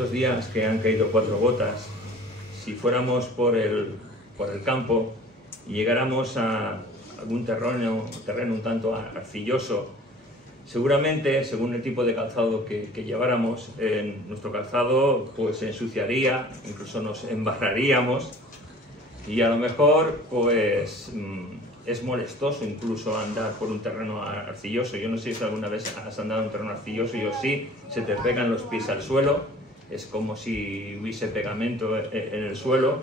estos días que han caído 4 gotas, si fuéramos por el campo y llegáramos a algún terreno un tanto arcilloso, seguramente, según el tipo de calzado que lleváramos, nuestro calzado pues se ensuciaría, incluso nos embarraríamos, y a lo mejor pues es molestoso incluso andar por un terreno arcilloso. Yo no sé si alguna vez has andado en un terreno arcilloso, yo sí, se te pegan los pies al suelo, es como si hubiese pegamento en el suelo.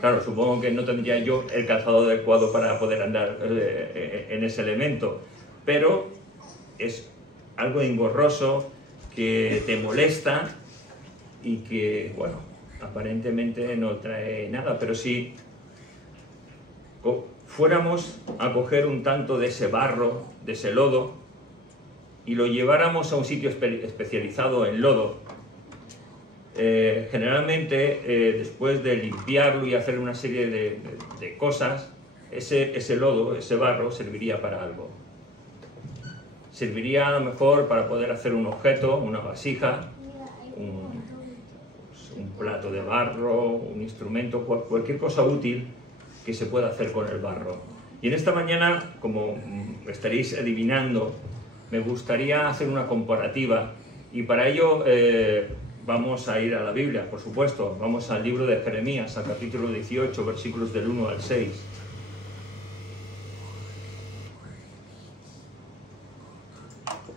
Claro, supongo que no tendría yo el calzado adecuado para poder andar en ese elemento, pero es algo engorroso que te molesta y que, bueno, aparentemente no trae nada, pero si fuéramos a coger un tanto de ese barro, de ese lodo, y lo lleváramos a un sitio especializado en lodo, generalmente después de limpiarlo y hacer una serie de cosas, ese lodo, ese barro, serviría para algo. Serviría a lo mejor para poder hacer un objeto, una vasija, un plato de barro, un instrumento, cualquier cosa útil que se pueda hacer con el barro. Y en esta mañana, como estaréis adivinando, me gustaría hacer una comparativa, y para ello vamos a ir a la Biblia, por supuesto. Vamos al libro de Jeremías, al capítulo 18, versículos del 1 al 6.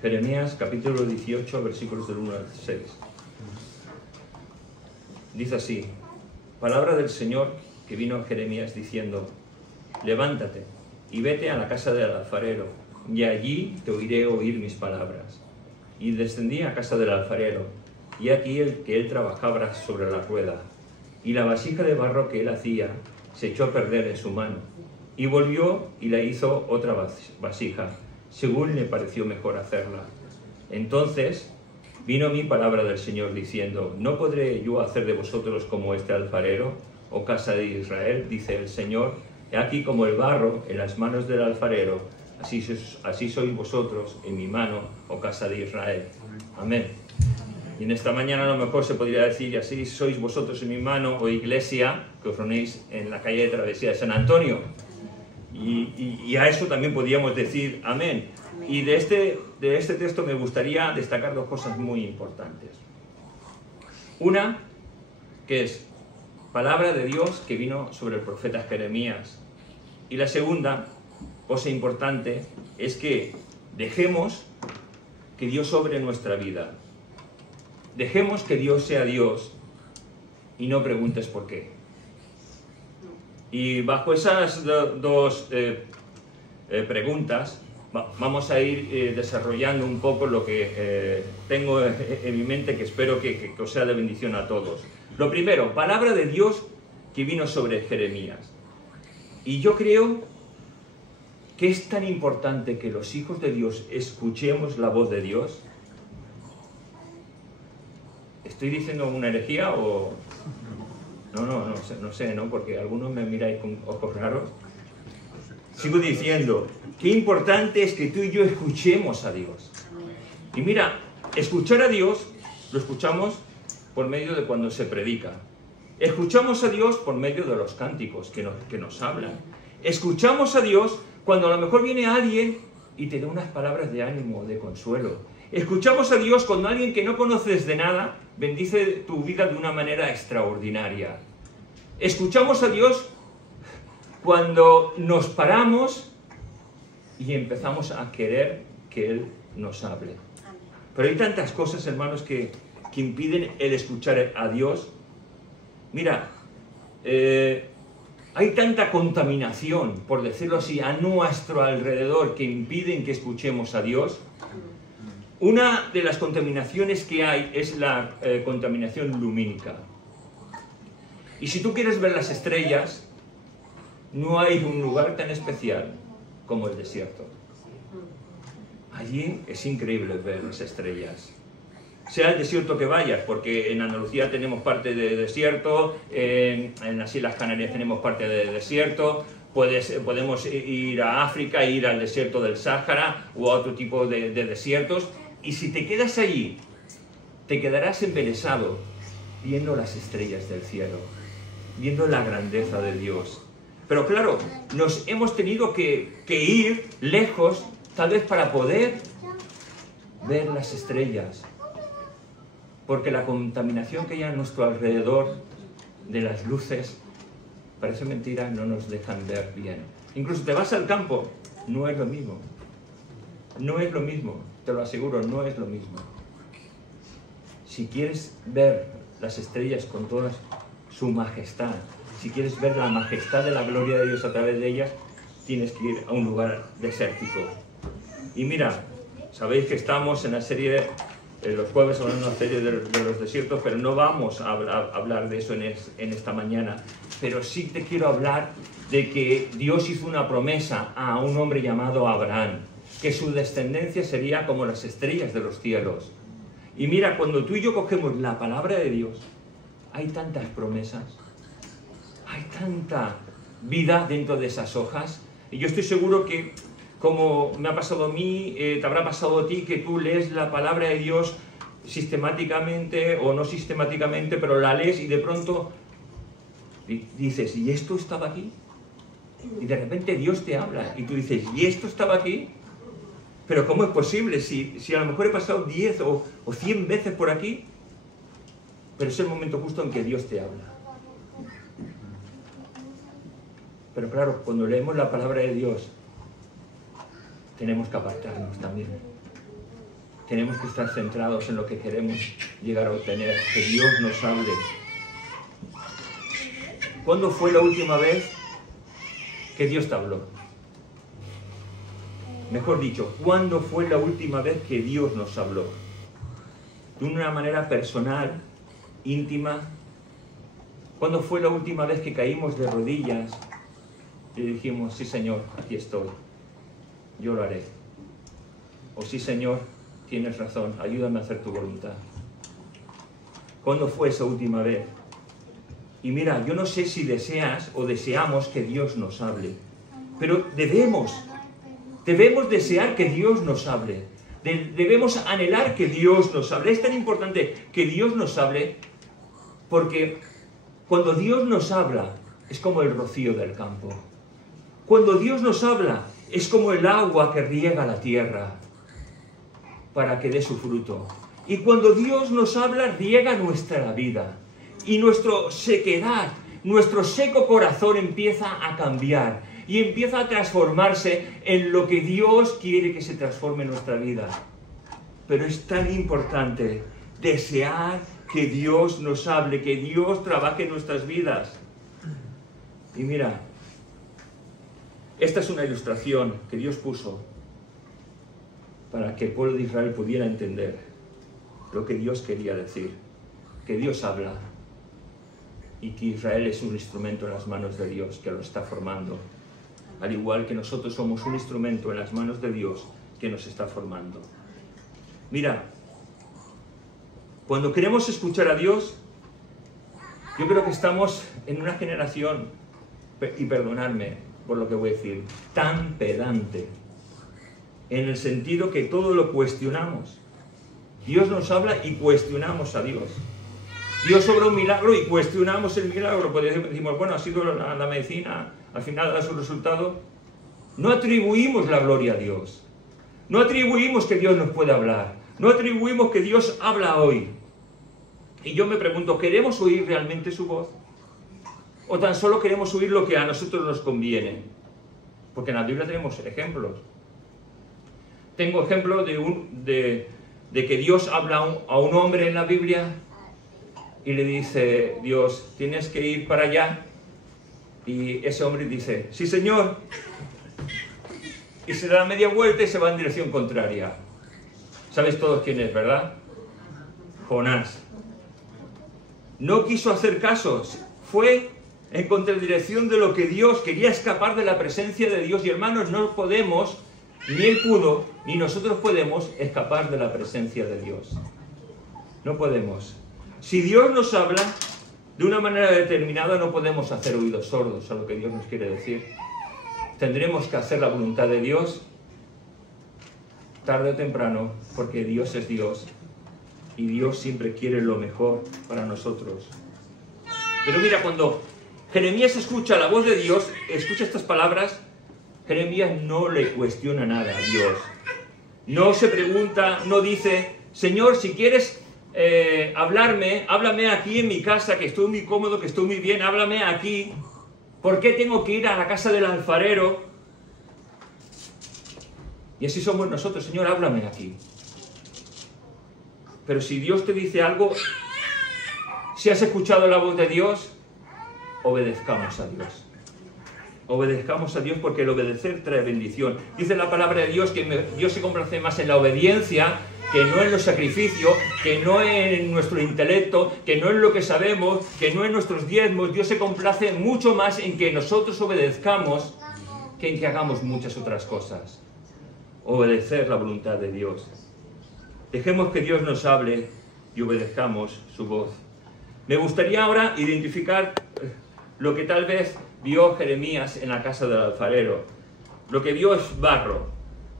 Jeremías, capítulo 18, versículos del 1 al 6. Dice así: palabra del Señor que vino a Jeremías diciendo: levántate y vete a la casa del alfarero, y allí te oiré oír mis palabras. Y descendí a casa del alfarero, y aquí que él trabajaba sobre la rueda, y la vasija de barro que él hacía se echó a perder en su mano, y volvió y la hizo otra vasija, según le pareció mejor hacerla. Entonces vino mi palabra del Señor diciendo: ¿no podré yo hacer de vosotros como este alfarero, oh casa de Israel? Dice el Señor: he aquí como el barro en las manos del alfarero, así sois vosotros en mi mano, oh casa de Israel. Amén. Y en esta mañana a lo mejor se podría decir: así sois vosotros en mi mano, oh iglesia, que os reunéis en la calle de Travesía de San Antonio. Y a eso también podríamos decir amén. Y de este texto me gustaría destacar 2 cosas muy importantes. Una, que es palabra de Dios que vino sobre el profeta Jeremías. Y la segunda, cosa importante, es que dejemos que Dios obre en nuestra vida. Dejemos que Dios sea Dios y no preguntes por qué. Y bajo esas 2 preguntas vamos a ir desarrollando un poco lo que tengo en mi mente, que espero que os sea de bendición a todos. Lo primero, palabra de Dios que vino sobre Jeremías. Y yo creo que es tan importante que los hijos de Dios escuchemos la voz de Dios. ¿Estoy diciendo una herejía o...? No sé, ¿no? Porque algunos me miráis con ojos raros. Sigo diciendo, qué importante es que tú y yo escuchemos a Dios. Y mira, escuchar a Dios lo escuchamos por medio de cuando se predica. Escuchamos a Dios por medio de los cánticos que nos hablan. Escuchamos a Dios cuando a lo mejor viene alguien y te da unas palabras de ánimo, de consuelo. Escuchamos a Dios cuando alguien que no conoces de nada bendice tu vida de una manera extraordinaria. Escuchamos a Dios cuando nos paramos y empezamos a querer que Él nos hable. Pero hay tantas cosas, hermanos, que impiden el escuchar a Dios. Mira, hay tanta contaminación, por decirlo así, a nuestro alrededor que impiden que escuchemos a Dios. Una de las contaminaciones que hay es la contaminación lumínica. Y si tú quieres ver las estrellas, no hay un lugar tan especial como el desierto. Allí es increíble ver las estrellas. Sea el desierto que vayas, porque en Andalucía tenemos parte de desierto, en las Islas Canarias tenemos parte de desierto, podemos ir a África, ir al desierto del Sáhara o a otro tipo de desiertos. Y si te quedas allí, te quedarás embelesado viendo las estrellas del cielo, viendo la grandeza de Dios. Pero claro, nos hemos tenido que ir lejos, tal vez para poder ver las estrellas, porque la contaminación que hay a nuestro alrededor de las luces, parece mentira, no nos dejan ver bien. Incluso te vas al campo, no es lo mismo. No es lo mismo, te lo aseguro, no es lo mismo. Si quieres ver las estrellas con toda su majestad, si quieres ver la majestad de la gloria de Dios a través de ellas, tienes que ir a un lugar desértico. Y mira, sabéis que estamos en la serie, los jueves son una serie de los desiertos, pero no vamos a hablar de eso en esta mañana. Pero sí te quiero hablar de que Dios hizo una promesa a un hombre llamado Abraham, que su descendencia sería como las estrellas de los cielos. Y mira, cuando tú y yo cogemos la palabra de Dios, hay tantas promesas, hay tanta vida dentro de esas hojas. Y yo estoy seguro que, como me ha pasado a mí, te habrá pasado a ti, que tú lees la palabra de Dios sistemáticamente o no sistemáticamente, pero la lees y de pronto dices, ¿y esto estaba aquí? Y de repente Dios te habla y tú dices, ¿y esto estaba aquí? Pero ¿cómo es posible? Si a lo mejor he pasado 10 o 100 veces por aquí, pero es el momento justo en que Dios te habla. Pero claro, cuando leemos la palabra de Dios, tenemos que apartarnos también. Tenemos que estar centrados en lo que queremos llegar a obtener, que Dios nos hable. ¿Cuándo fue la última vez que Dios te habló? Mejor dicho, ¿cuándo fue la última vez que Dios nos habló? De una manera personal, íntima. ¿Cuándo fue la última vez que caímos de rodillas y dijimos, sí Señor, aquí estoy, yo lo haré? O sí Señor, tienes razón, ayúdame a hacer tu voluntad. ¿Cuándo fue esa última vez? Y mira, yo no sé si deseas o deseamos que Dios nos hable, pero debemos desear que Dios nos hable. Debemos anhelar que Dios nos hable. Es tan importante que Dios nos hable porque cuando Dios nos habla es como el rocío del campo. Cuando Dios nos habla es como el agua que riega la tierra para que dé su fruto. Y cuando Dios nos habla, riega nuestra vida. Y nuestra sequedad, nuestro seco corazón empieza a cambiar y empieza a transformarse en lo que Dios quiere que se transforme en nuestra vida. Pero es tan importante desear que Dios nos hable, que Dios trabaje en nuestras vidas. Y mira, esta es una ilustración que Dios puso para que el pueblo de Israel pudiera entender lo que Dios quería decir, que Dios habla y que Israel es un instrumento en las manos de Dios que lo está formando, al igual que nosotros somos un instrumento en las manos de Dios que nos está formando. Mira, cuando queremos escuchar a Dios, yo creo que estamos en una generación, y perdonadme por lo que voy a decir, tan pedante, en el sentido que todo lo cuestionamos. Dios nos habla y cuestionamos a Dios. Dios obra un milagro y cuestionamos el milagro. Pues decimos, bueno, ha sido la medicina, al final da su resultado. No atribuimos la gloria a Dios. No atribuimos que Dios nos puede hablar. No atribuimos que Dios habla hoy. Y yo me pregunto, ¿queremos oír realmente su voz? ¿O tan solo queremos oír lo que a nosotros nos conviene? Porque en la Biblia tenemos ejemplos. Tengo ejemplo de que Dios habla a un hombre en la Biblia y le dice, Dios, tienes que ir para allá. Y ese hombre dice, sí Señor. Y se da media vuelta y se va en dirección contraria. ¿Sabéis todos quién es, verdad? Jonás. No quiso hacer caso, fue en contradirección de lo que Dios quería, escapar de la presencia de Dios. Y hermanos, no podemos, ni él pudo, ni nosotros podemos escapar de la presencia de Dios. No podemos. Si Dios nos habla de una manera determinada, no podemos hacer oídos sordos a lo que Dios nos quiere decir. Tendremos que hacer la voluntad de Dios tarde o temprano, porque Dios es Dios y Dios siempre quiere lo mejor para nosotros. Pero mira, cuando Jeremías escucha la voz de Dios, escucha estas palabras, Jeremías no le cuestiona nada a Dios. No se pregunta, no dice, Señor, si quieres háblame aquí en mi casa, que estoy muy cómodo, que estoy muy bien, háblame aquí. ¿Por qué tengo que ir a la casa del alfarero? Y así somos nosotros, Señor, háblame aquí. Pero si Dios te dice algo, si has escuchado la voz de Dios, obedezcamos a Dios. Obedezcamos a Dios porque el obedecer trae bendición. Dice la palabra de Dios que Dios se complace más en la obediencia que no en los sacrificios, que no en nuestro intelecto, que no en lo que sabemos, que no en nuestros diezmos. Dios se complace mucho más en que nosotros obedezcamos que en que hagamos muchas otras cosas. Obedecer la voluntad de Dios. Dejemos que Dios nos hable y obedezcamos su voz. Me gustaría ahora identificar lo que tal vez vio Jeremías en la casa del alfarero. Lo que vio es barro.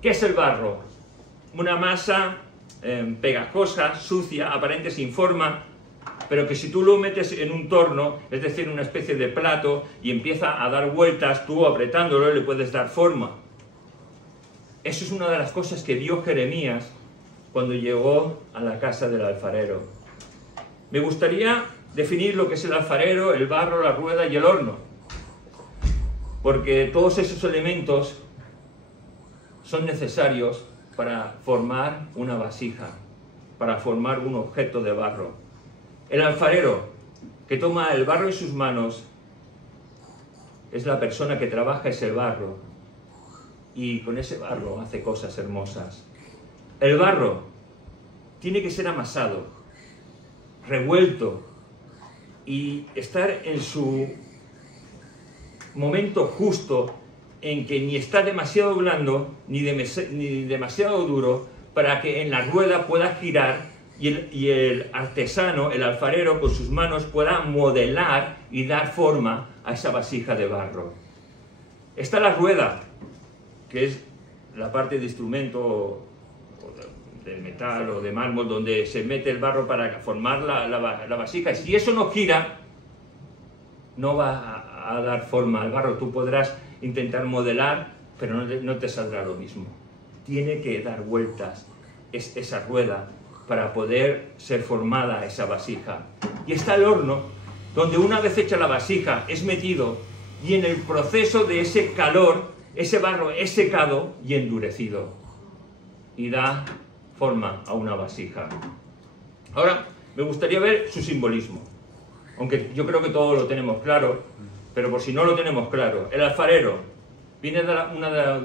¿Qué es el barro? Una masa pegajosa, sucia, aparente, sin forma, pero que si tú lo metes en un torno, es decir, una especie de plato, y empieza a dar vueltas, tú apretándolo le puedes dar forma. Eso es una de las cosas que vio Jeremías cuando llegó a la casa del alfarero. Me gustaría definir lo que es el alfarero, el barro, la rueda y el horno, porque todos esos elementos son necesarios para formar una vasija, para formar un objeto de barro. El alfarero, que toma el barro en sus manos, es la persona que trabaja ese barro y con ese barro hace cosas hermosas. El barro tiene que ser amasado, revuelto y estar en su momento justo, en que ni está demasiado blando ni demasiado duro, para que en la rueda pueda girar y el artesano, el alfarero, con sus manos pueda modelar y dar forma a esa vasija de barro. Está la rueda, que es la parte de instrumento de metal o de mármol donde se mete el barro para formar la vasija. Y si eso no gira, no va a dar forma al barro. Tú podrás intentar modelar, pero no te saldrá lo mismo. Tiene que dar vueltas esa rueda para poder ser formada esa vasija. Y está el horno, donde una vez hecha la vasija es metido y en el proceso de ese calor, ese barro es secado y endurecido y da forma a una vasija. Ahora, me gustaría ver su simbolismo, aunque yo creo que todo lo tenemos claro, pero por si no lo tenemos claro, el alfarero viene de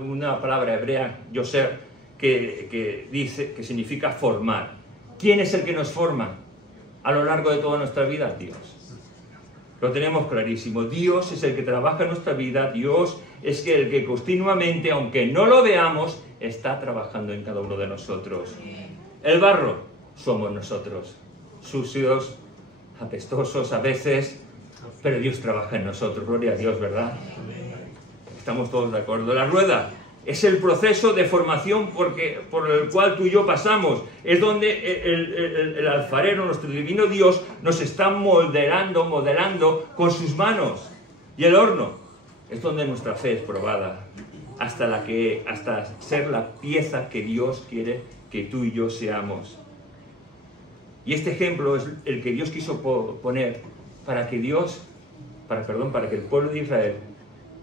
una palabra hebrea, yoser, que dice, que significa formar. ¿Quién es el que nos forma a lo largo de toda nuestra vida? Dios. Lo tenemos clarísimo. Dios es el que trabaja en nuestra vida. Dios es el que continuamente, aunque no lo veamos, está trabajando en cada uno de nosotros. El barro somos nosotros, sucios, apestosos a veces, pero Dios trabaja en nosotros. Gloria a Dios, ¿verdad? Estamos todos de acuerdo. La rueda es el proceso de formación por el cual tú y yo pasamos. Es donde el alfarero, nuestro divino Dios, nos está modelando con sus manos. Y el horno es donde nuestra fe es probada, hasta ser la pieza que Dios quiere que tú y yo seamos. Y este ejemplo es el que Dios quiso poner para que el pueblo de Israel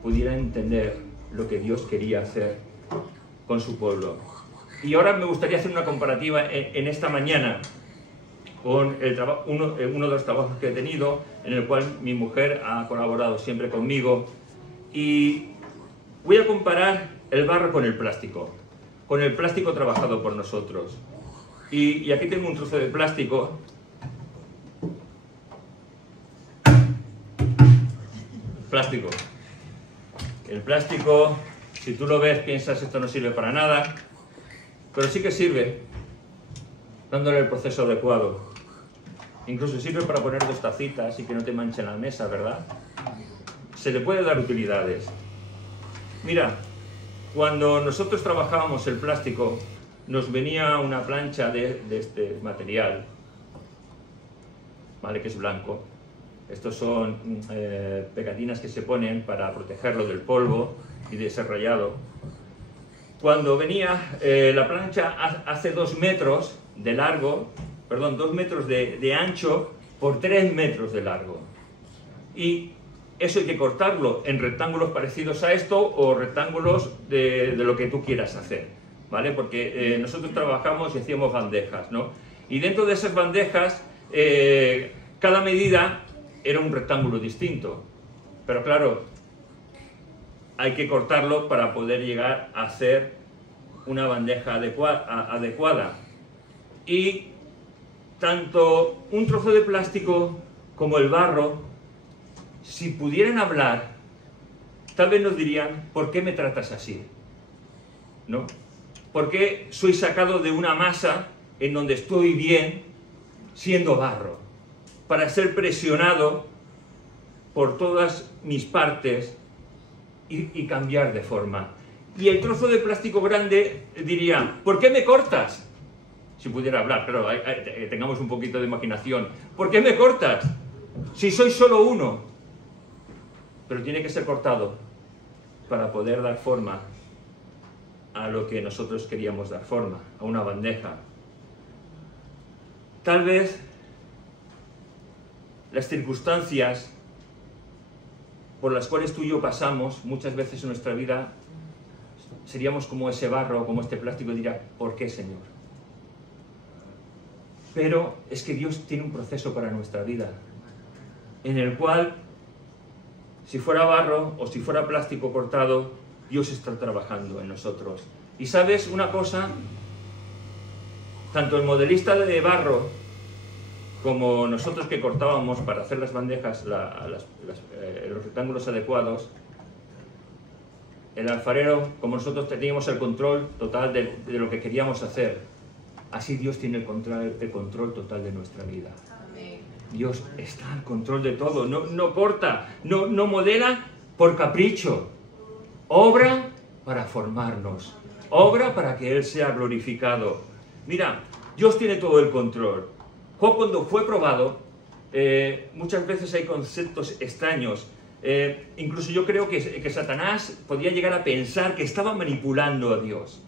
pudiera entender lo que Dios quería hacer con su pueblo. Y ahora me gustaría hacer una comparativa en esta mañana con uno de los trabajos que he tenido, en el cual mi mujer ha colaborado siempre conmigo, y voy a comparar el barro con el plástico trabajado por nosotros. Y aquí tengo un trozo de plástico. El plástico, si tú lo ves, piensas esto no sirve para nada, pero sí que sirve dándole el proceso adecuado. Incluso sirve para poner dos tacitas y que no te manchen la mesa, ¿verdad? Se le puede dar utilidades. Mira, cuando nosotros trabajábamos el plástico, nos venía una plancha de este material ¿vale? Que es blanco. Estos son pegatinas que se ponen para protegerlo del polvo y de ser rayado. Cuando venía, la plancha hace 2 metros de largo, perdón, 2 metros de ancho por 3 metros de largo. Y eso hay que cortarlo en rectángulos parecidos a esto o rectángulos de lo que tú quieras hacer, ¿vale? Porque nosotros trabajamos y hacíamos bandejas, ¿no? Y dentro de esas bandejas, cada medida era un rectángulo distinto. Pero claro, hay que cortarlo para poder llegar a hacer una bandeja adecuada. Y tanto un trozo de plástico como el barro, si pudieran hablar, tal vez nos dirían: ¿por qué me tratas así? ¿No? ¿Por qué soy sacado de una masa en donde estoy bien siendo barro? Para ser presionado por todas mis partes y cambiar de forma. Y el trozo de plástico grande diría: ¿por qué me cortas? Si pudiera hablar, pero tengamos un poquito de imaginación. ¿Por qué me cortas? Si soy solo uno. Pero tiene que ser cortado para poder dar forma a lo que nosotros queríamos dar forma, a una bandeja. Tal vez las circunstancias por las cuales tú y yo pasamos muchas veces en nuestra vida, seríamos como ese barro, como este plástico, y diría: ¿por qué, Señor? Pero es que Dios tiene un proceso para nuestra vida, en el cual, si fuera barro o si fuera plástico cortado, Dios está trabajando en nosotros. Y ¿sabes una cosa? Tanto el modelista de barro como nosotros que cortábamos para hacer las bandejas, los rectángulos adecuados, el alfarero, como nosotros teníamos el control total de lo que queríamos hacer, así Dios tiene el control total de nuestra vida. Amén. Dios está al control de todo, no corta, no modela por capricho, obra para formarnos, obra para que Él sea glorificado. Mira, Dios tiene todo el control. Job, cuando fue probado, muchas veces hay conceptos extraños. Incluso yo creo que Satanás podía llegar a pensar que estaba manipulando a Dios.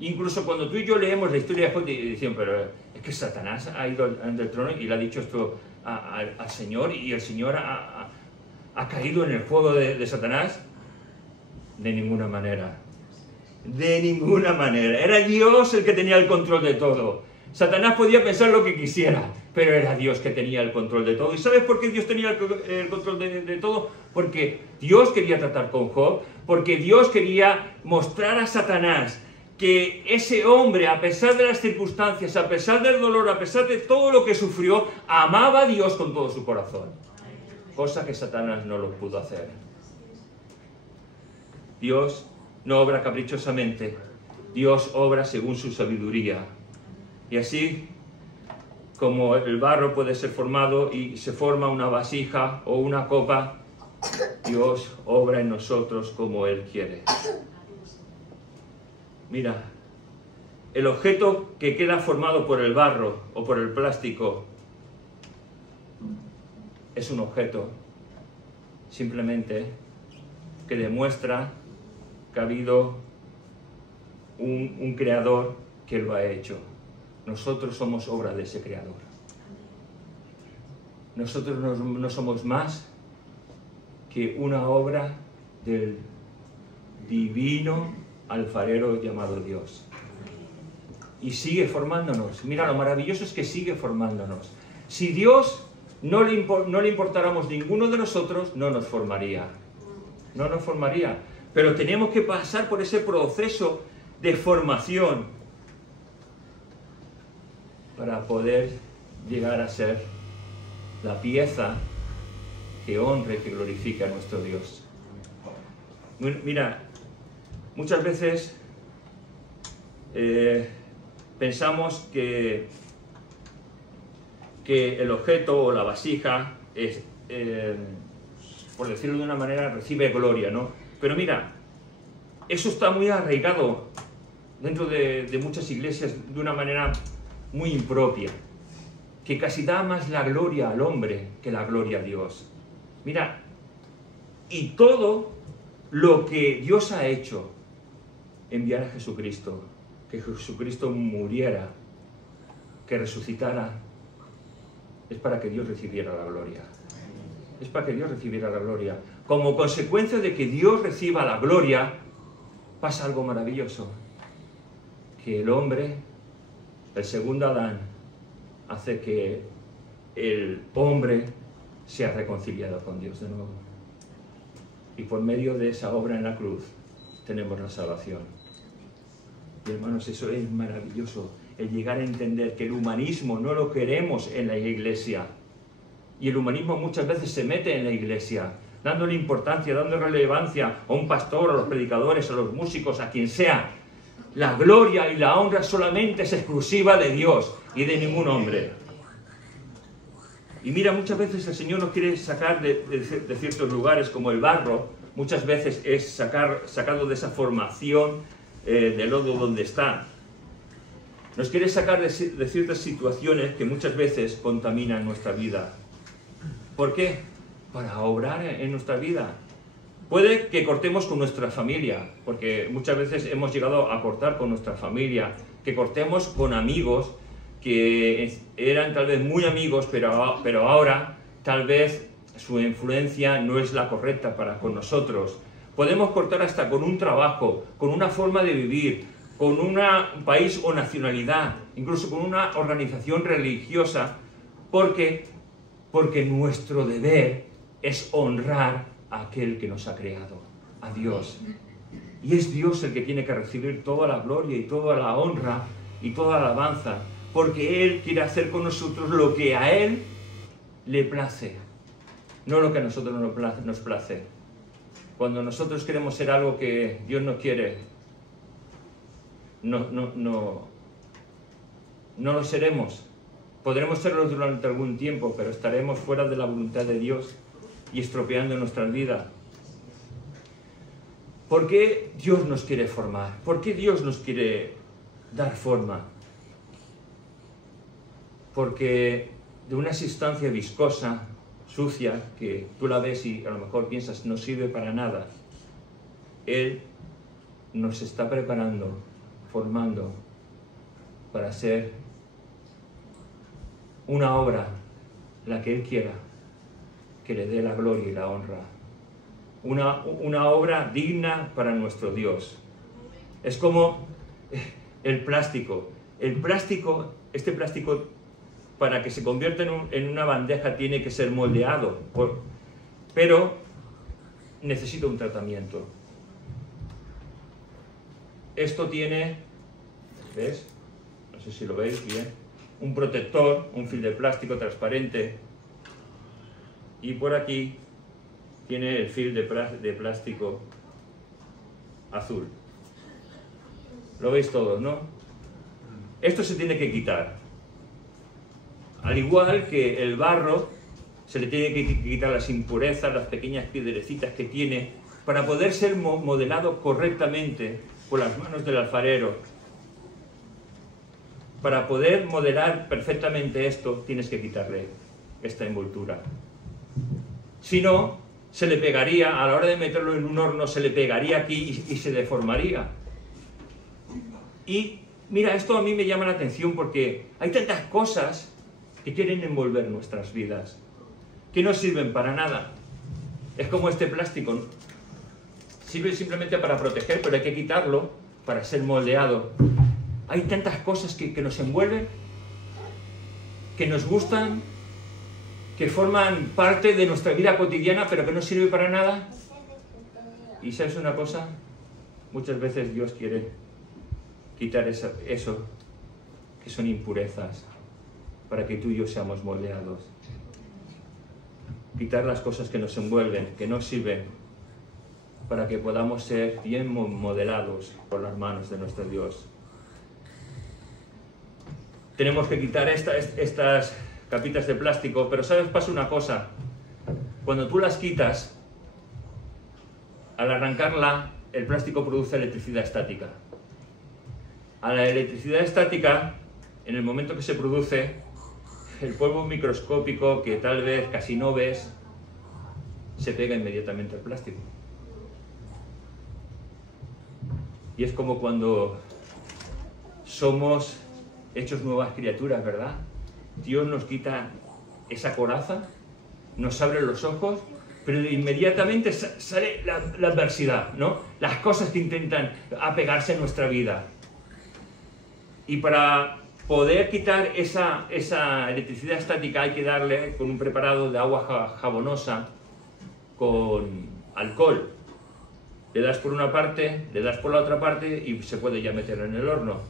Incluso cuando tú y yo leemos la historia de Job, decían: pero es que Satanás ha ido ante el trono y le ha dicho esto al Señor, y el Señor ha caído en el juego de Satanás. De ninguna manera. De ninguna manera. Era Dios el que tenía el control de todo. Satanás podía pensar lo que quisiera, pero era Dios que tenía el control de todo. ¿Y sabes por qué Dios tenía el control de todo? Porque Dios quería tratar con Job, porque Dios quería mostrar a Satanás que ese hombre, a pesar de las circunstancias, a pesar del dolor, a pesar de todo lo que sufrió, amaba a Dios con todo su corazón. Cosa que Satanás no lo pudo hacer. Dios no obra caprichosamente, Dios obra según su sabiduría. Y así como el barro puede ser formado y se forma una vasija o una copa, Dios obra en nosotros como Él quiere. Mira, el objeto que queda formado por el barro o por el plástico es un objeto simplemente que demuestra que ha habido un creador que lo ha hecho. Nosotros somos obra de ese creador. Nosotros no somos más que una obra del divino alfarero llamado Dios. Y sigue formándonos. Mira, lo maravilloso es que sigue formándonos. Si Dios no le importáramos ninguno de nosotros, no nos formaría. No nos formaría. Pero tenemos que pasar por ese proceso de formación para poder llegar a ser la pieza que honre, que glorifica a nuestro Dios. Mira, muchas veces pensamos que el objeto o la vasija es, por decirlo de una manera, recibe gloria, ¿no? Pero mira, eso está muy arraigado dentro de muchas iglesias de una manera muy impropia, que casi da más la gloria al hombre que la gloria a Dios. Mira, y todo lo que Dios ha hecho, enviar a Jesucristo, que Jesucristo muriera, que resucitara, es para que Dios recibiera la gloria. Es para que Dios recibiera la gloria. Como consecuencia de que Dios reciba la gloria, pasa algo maravilloso. Que el hombre, el segundo Adán, hace que el hombre sea reconciliado con Dios de nuevo. Y por medio de esa obra en la cruz tenemos la salvación. Y hermanos, eso es maravilloso, el llegar a entender que el humanismo no lo queremos en la iglesia. Y el humanismo muchas veces se mete en la iglesia, dándole importancia, dando relevancia a un pastor, a los predicadores, a los músicos, a quien sea. La gloria y la honra solamente es exclusiva de Dios y de ningún hombre. Y mira, muchas veces el Señor nos quiere sacar de ciertos lugares, como el barro, muchas veces es sacado de esa formación de lodo donde está. Nos quiere sacar de ciertas situaciones que muchas veces contaminan nuestra vida. ¿Por qué? Para obrar en nuestra vida. Puede que cortemos con nuestra familia, porque muchas veces hemos llegado a cortar con nuestra familia, que cortemos con amigos que eran tal vez muy amigos, pero ahora tal vez su influencia no es la correcta con nosotros. Podemos cortar hasta con un trabajo, con una forma de vivir, con un país o nacionalidad, incluso con una organización religiosa, porque nuestro deber es honrar a aquel que nos ha creado, a Dios. Y es Dios el que tiene que recibir toda la gloria y toda la honra y toda la alabanza, porque Él quiere hacer con nosotros lo que a Él le place, no lo que a nosotros nos place. Cuando nosotros queremos ser algo que Dios no quiere, no lo seremos. Podremos serlo durante algún tiempo, pero estaremos fuera de la voluntad de Dios y estropeando nuestra vida. ¿Por qué Dios nos quiere formar? ¿Por qué Dios nos quiere dar forma? Porque de una sustancia viscosa, sucia, que tú la ves y a lo mejor piensas no sirve para nada, Él nos está preparando, formando para hacer una obra, la que Él quiera, que le dé la gloria y la honra. Una obra digna para nuestro Dios. Es como el plástico. Este plástico, para que se convierta en una bandeja, tiene que ser moldeado, pero necesita un tratamiento. Esto tiene, ¿ves? No sé si lo veis bien. Un protector, un film de plástico transparente, y por aquí tiene el film de plástico azul. Lo veis todos, ¿no? Esto se tiene que quitar. Al igual que el barro, se le tiene que quitar las impurezas, las pequeñas piedrecitas que tiene, para poder ser modelado correctamente por las manos del alfarero. Para poder modelar perfectamente esto, tienes que quitarle esta envoltura. Si no, se le pegaría, a la hora de meterlo en un horno, se le pegaría aquí y se deformaría. Y mira, esto a mí me llama la atención porque hay tantas cosas que quieren envolver nuestras vidas, que no sirven para nada. Es como este plástico, ¿no? Sirve simplemente para proteger, pero hay que quitarlo para ser moldeado. Hay tantas cosas que nos envuelven, que nos gustan, que forman parte de nuestra vida cotidiana, pero que no sirve para nada. Y ¿sabes una cosa? Muchas veces Dios quiere quitar eso que son impurezas, para que tú y yo seamos moldeados. Quitar las cosas que nos envuelven, que no sirven, para que podamos ser bien modelados por las manos de nuestro Dios. Tenemos que quitar estas capitas de plástico, pero ¿sabes? Pasa una cosa. Cuando tú las quitas, al arrancarla, el plástico produce electricidad estática. A la electricidad estática, en el momento que se produce, el polvo microscópico que tal vez casi no ves, se pega inmediatamente al plástico. Y es como cuando somos hechos nuevas criaturas, ¿verdad? Dios nos quita esa coraza, nos abre los ojos, pero inmediatamente sale la adversidad, ¿no? Las cosas que intentan apegarse en nuestra vida. Y para poder quitar esa electricidad estática hay que darle con un preparado de agua jabonosa con alcohol. Le das por una parte, le das por la otra parte y se puede ya meter en el horno.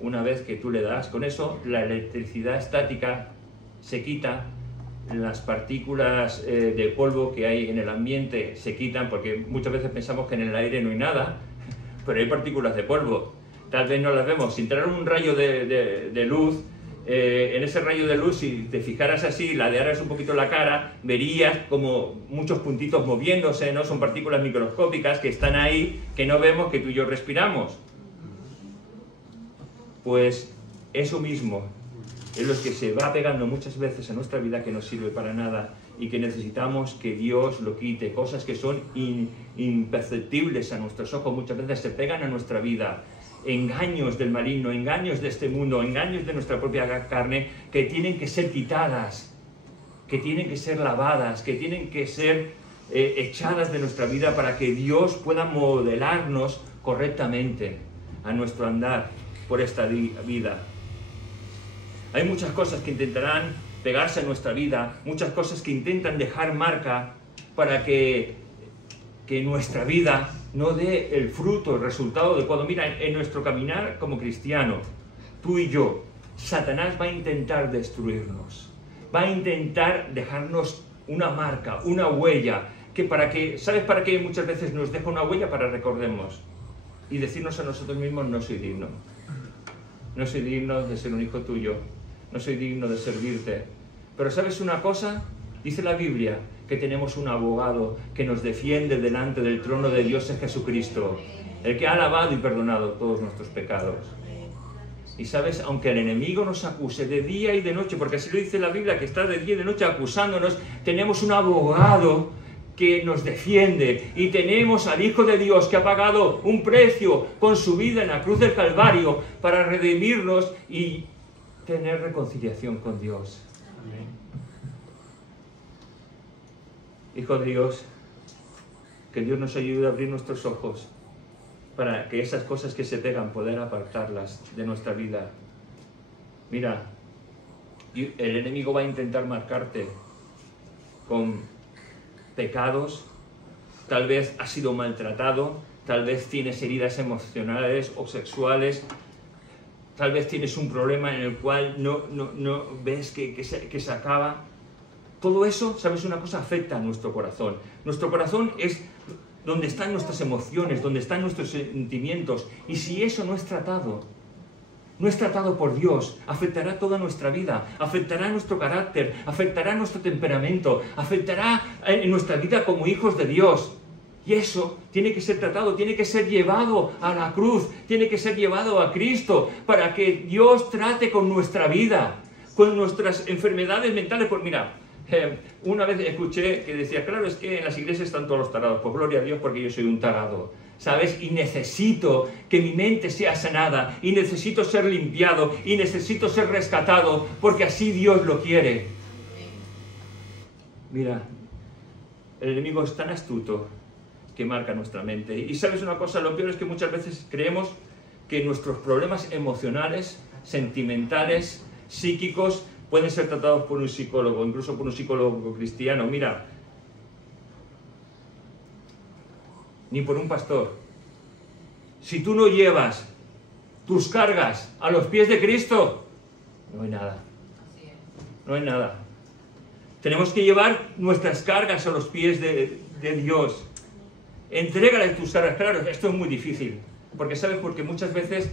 Una vez que tú le das con eso, la electricidad estática se quita, las partículas de polvo que hay en el ambiente se quitan, porque muchas veces pensamos que en el aire no hay nada, pero hay partículas de polvo. Tal vez no las vemos. Si entrara un rayo de luz, en ese rayo de luz, si te fijaras así, ladearas un poquito la cara, verías como muchos puntitos moviéndose, ¿no? Son partículas microscópicas que están ahí, que no vemos, que tú y yo respiramos. Pues eso mismo es lo que se va pegando muchas veces a nuestra vida, que no sirve para nada y que necesitamos que Dios lo quite. Cosas que son imperceptibles a nuestros ojos muchas veces se pegan a nuestra vida. Engaños del maligno, engaños de este mundo, engaños de nuestra propia carne, que tienen que ser quitadas, que tienen que ser lavadas, que tienen que ser echadas de nuestra vida para que Dios pueda modelarnos correctamente a nuestro andar por esta vida. Hay muchas cosas que intentarán pegarse a nuestra vida, muchas cosas que intentan dejar marca para que nuestra vida no dé el fruto, el resultado adecuado. Mira, en nuestro caminar como cristiano, tú y yo, Satanás va a intentar destruirnos, va a intentar dejarnos una marca, una huella, ¿sabes para qué muchas veces nos deja una huella? Para recordemos y decirnos a nosotros mismos: no soy digno, no soy digno de ser un hijo tuyo, no soy digno de servirte. Pero ¿sabes una cosa? Dice la Biblia que tenemos un abogado que nos defiende delante del trono de Dios en Jesucristo, el que ha lavado y perdonado todos nuestros pecados. Y sabes, aunque el enemigo nos acuse de día y de noche, porque así lo dice la Biblia, que está de día y de noche acusándonos, tenemos un abogado que nos defiende, y tenemos al Hijo de Dios que ha pagado un precio con su vida en la cruz del Calvario para redimirnos y tener reconciliación con Dios. Amén. Hijo de Dios, que Dios nos ayude a abrir nuestros ojos para que esas cosas que se pegan, poder apartarlas de nuestra vida. Mira, el enemigo va a intentar marcarte con pecados, tal vez has sido maltratado, tal vez tienes heridas emocionales o sexuales, tal vez tienes un problema en el cual no ves que se acaba. Todo eso, ¿sabes una cosa? Afecta a nuestro corazón. Nuestro corazón es donde están nuestras emociones, donde están nuestros sentimientos. Y si eso no es tratado por Dios, afectará toda nuestra vida, afectará nuestro carácter, afectará nuestro temperamento, afectará en nuestra vida como hijos de Dios. Y eso tiene que ser tratado, tiene que ser llevado a la cruz, tiene que ser llevado a Cristo, para que Dios trate con nuestra vida, con nuestras enfermedades mentales. Pues mira, una vez escuché que decía: claro, es que en las iglesias están todos los tarados. Pues gloria a Dios, porque yo soy un tarado, ¿sabes? Y necesito que mi mente sea sanada, y necesito ser limpiado, y necesito ser rescatado, porque así Dios lo quiere. Mira, el enemigo es tan astuto que marca nuestra mente. Y ¿sabes una cosa? Lo peor es que muchas veces creemos que nuestros problemas emocionales, sentimentales, psíquicos, pueden ser tratados por un psicólogo, incluso por un psicólogo cristiano. Mira, ni por un pastor. Si tú no llevas tus cargas a los pies de Cristo, no hay nada. No hay nada. Tenemos que llevar nuestras cargas a los pies de Dios. Entrégale tus cargas. Claro, esto es muy difícil. Porque, ¿sabes? Porque muchas veces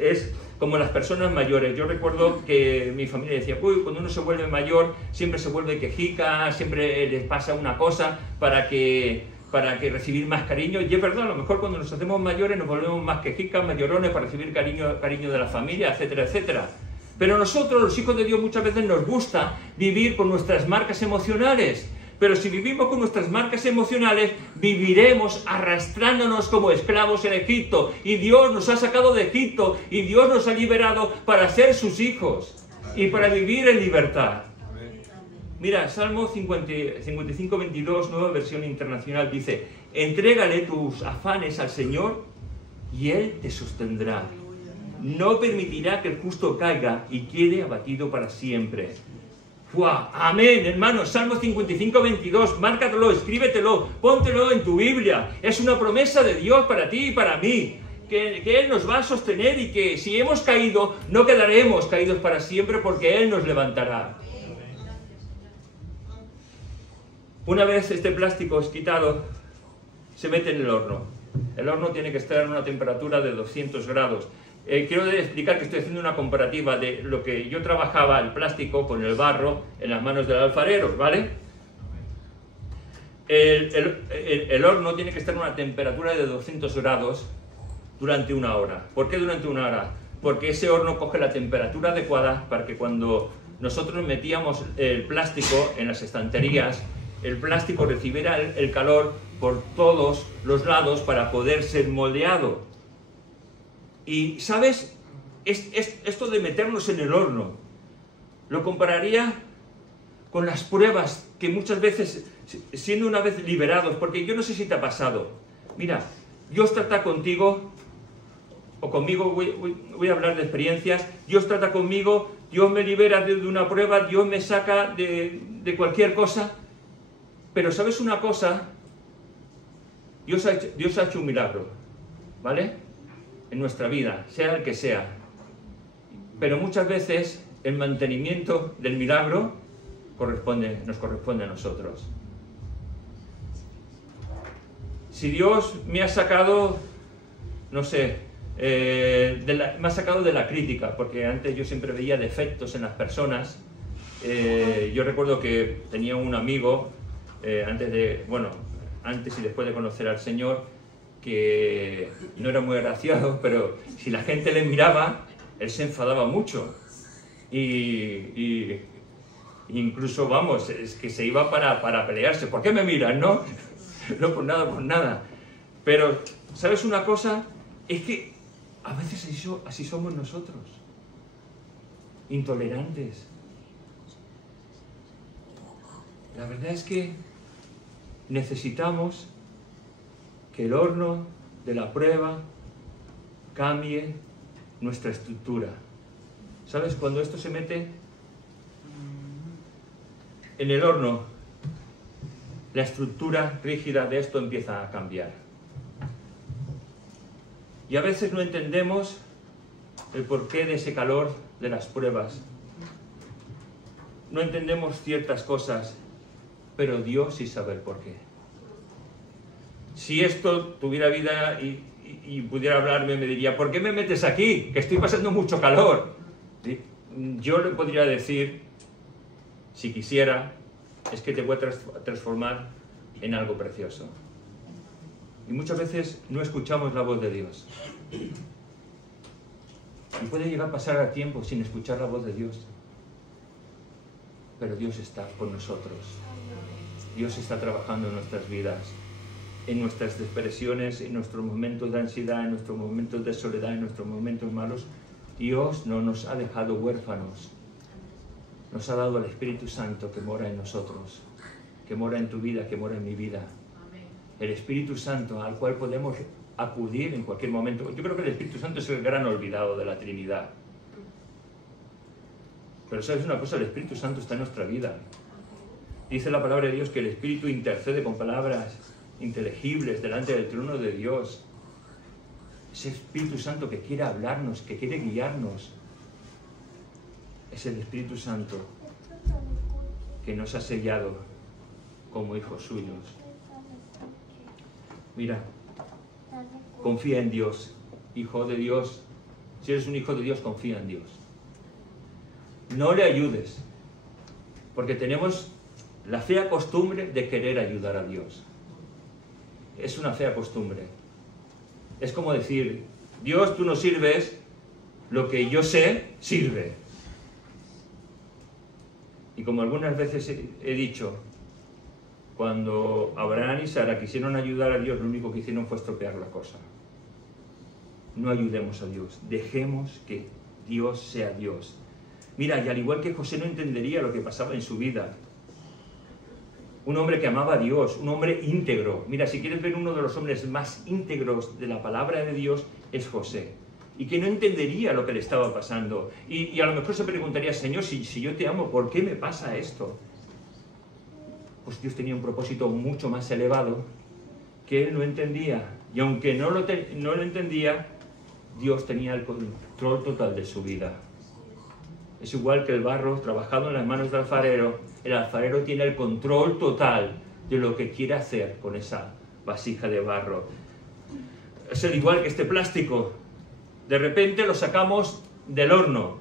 es como las personas mayores. Yo recuerdo que mi familia decía: uy, cuando uno se vuelve mayor, siempre se vuelve quejica, siempre les pasa una cosa para que recibir más cariño. Y es verdad, a lo mejor cuando nos hacemos mayores nos volvemos más quejicas, más llorones para recibir cariño de la familia, etcétera, etcétera. Pero nosotros, los hijos de Dios, muchas veces nos gusta vivir con nuestras marcas emocionales. Pero si vivimos con nuestras marcas emocionales, viviremos arrastrándonos como esclavos en Egipto. Y Dios nos ha sacado de Egipto y Dios nos ha liberado para ser sus hijos y para vivir en libertad. Mira, Salmo 55, 22, nueva versión internacional, dice: entrégale tus afanes al Señor y Él te sostendrá. No permitirá que el justo caiga y quede abatido para siempre. ¡Fua! Amén, hermanos. Salmo 55, 22. Márcatelo, escríbetelo, póntelo en tu Biblia. Es una promesa de Dios para ti y para mí. Que Él nos va a sostener y que si hemos caído, no quedaremos caídos para siempre porque Él nos levantará. Una vez este plástico es quitado, se mete en el horno. El horno tiene que estar a una temperatura de 200 grados. Quiero explicar que estoy haciendo una comparativa de lo que yo trabajaba el plástico con el barro en las manos del alfarero, ¿vale? El horno tiene que estar a una temperatura de 200 grados durante 1 hora. ¿Por qué durante 1 hora? Porque ese horno coge la temperatura adecuada para que cuando nosotros metíamos el plástico en las estanterías, el plástico recibiera el calor por todos los lados para poder ser moldeado. Y, ¿sabes? Esto de meternos en el horno, lo compararía con las pruebas que muchas veces, siendo una vez liberados, porque yo no sé si te ha pasado. Mira, Dios trata contigo, o conmigo, voy a hablar de experiencias, Dios trata conmigo, Dios me libera de una prueba, Dios me saca de cualquier cosa. Pero ¿sabes una cosa? Dios ha hecho un milagro, ¿vale? En nuestra vida, sea el que sea. Pero muchas veces el mantenimiento del milagro nos corresponde a nosotros. Si Dios me ha sacado, no sé, me ha sacado de la crítica, porque antes yo siempre veía defectos en las personas. Yo recuerdo que tenía un amigo, antes y después de conocer al Señor, que no era muy agraciado, pero si la gente le miraba, él se enfadaba mucho. Y incluso, vamos, es que se iba para pelearse. ¿Por qué me miran, no? No por nada. Pero, ¿sabes una cosa? Es que a veces así somos nosotros. Intolerantes. La verdad es que necesitamos que el horno de la prueba cambie nuestra estructura. ¿Sabes? Cuando esto se mete en el horno, la estructura rígida de esto empieza a cambiar. Y a veces no entendemos el porqué de ese calor de las pruebas. No entendemos ciertas cosas, pero Dios sí sabe el porqué. Si esto tuviera vida y pudiera hablarme, me diría: ¿por qué me metes aquí? Que estoy pasando mucho calor. Yo le podría decir, si quisiera, es que te voy a transformar en algo precioso. Y muchas veces no escuchamos la voz de Dios. Y puede llegar a pasar a tiempo sin escuchar la voz de Dios. Pero Dios está con nosotros. Dios está trabajando en nuestras vidas, en nuestras depresiones, en nuestros momentos de ansiedad, en nuestros momentos de soledad, en nuestros momentos malos. Dios no nos ha dejado huérfanos. Nos ha dado al Espíritu Santo que mora en nosotros, que mora en tu vida, que mora en mi vida. El Espíritu Santo al cual podemos acudir en cualquier momento. Yo creo que el Espíritu Santo es el gran olvidado de la Trinidad. Pero ¿sabes una cosa? El Espíritu Santo está en nuestra vida. Dice la palabra de Dios que el Espíritu intercede con palabras inteligibles delante del trono de Dios. Ese Espíritu Santo que quiere hablarnos, que quiere guiarnos, es el Espíritu Santo que nos ha sellado como hijos suyos. Mira, confía en Dios, hijo de Dios. Si eres un hijo de Dios, confía en Dios. No le ayudes, porque tenemos la fea costumbre de querer ayudar a Dios. Es una fea costumbre. Es como decir: Dios, tú no sirves, lo que yo sé, sirve. como algunas veces he dicho, cuando Abraham y Sara quisieron ayudar a Dios, lo único que hicieron fue estropear la cosa. No ayudemos a Dios, dejemos que Dios sea Dios. Mira, y al igual que José no entendería lo que pasaba en su vida, un hombre que amaba a Dios, un hombre íntegro. Mira, si quieres ver uno de los hombres más íntegros de la palabra de Dios, es José. Y que no entendería lo que le estaba pasando. Y a lo mejor se preguntaría, Señor, si yo te amo, ¿por qué me pasa esto? Pues Dios tenía un propósito mucho más elevado que él no entendía. Y aunque no lo entendía, Dios tenía el control total de su vida. Es igual que el barro trabajado en las manos del alfarero. El alfarero tiene el control total de lo que quiere hacer con esa vasija de barro. Es al igual que este plástico. De repente lo sacamos del horno.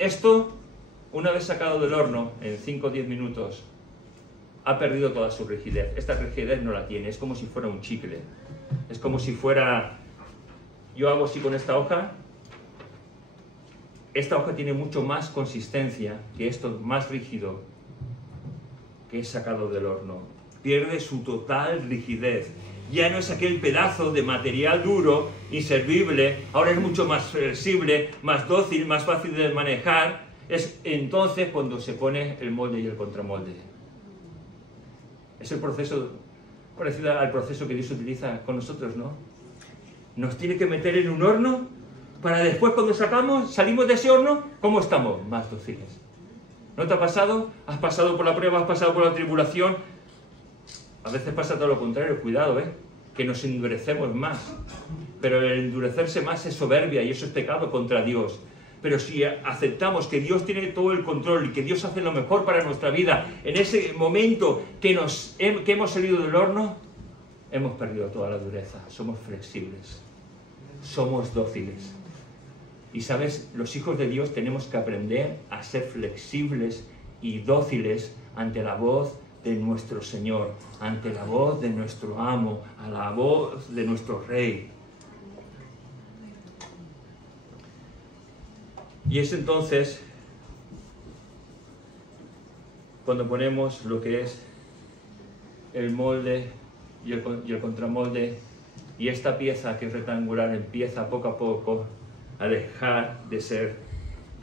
Esto, una vez sacado del horno, en 5 o 10 minutos, ha perdido toda su rigidez. Esta rigidez no la tiene, es como si fuera un chicle. Es como si fuera... Yo hago así con esta hoja. Esta hoja tiene mucho más consistencia que esto, más rígido, que es sacado del horno. Pierde su total rigidez. Ya no es aquel pedazo de material duro, inservible, ahora es mucho más flexible, más dócil, más fácil de manejar. Es entonces cuando se pone el molde y el contramolde. Es el proceso parecido al proceso que Dios utiliza con nosotros, ¿no? Nos tiene que meter en un horno para después, cuando salimos de ese horno, ¿cómo estamos? Más dóciles. ¿No te ha pasado? ¿Has pasado por la prueba? ¿Has pasado por la tribulación? A veces pasa todo lo contrario, cuidado, que nos endurecemos más. Pero el endurecerse más es soberbia y eso es pecado contra Dios. Pero si aceptamos que Dios tiene todo el control y que Dios hace lo mejor para nuestra vida, en ese momento que hemos salido del horno, hemos perdido toda la dureza. Somos flexibles, somos dóciles. Y sabes, los hijos de Dios tenemos que aprender a ser flexibles y dóciles ante la voz de nuestro Señor, ante la voz de nuestro amo, a la voz de nuestro Rey. Y es entonces cuando ponemos lo que es el molde y el contramolde, y esta pieza que es rectangular empieza poco a poco a dejar de ser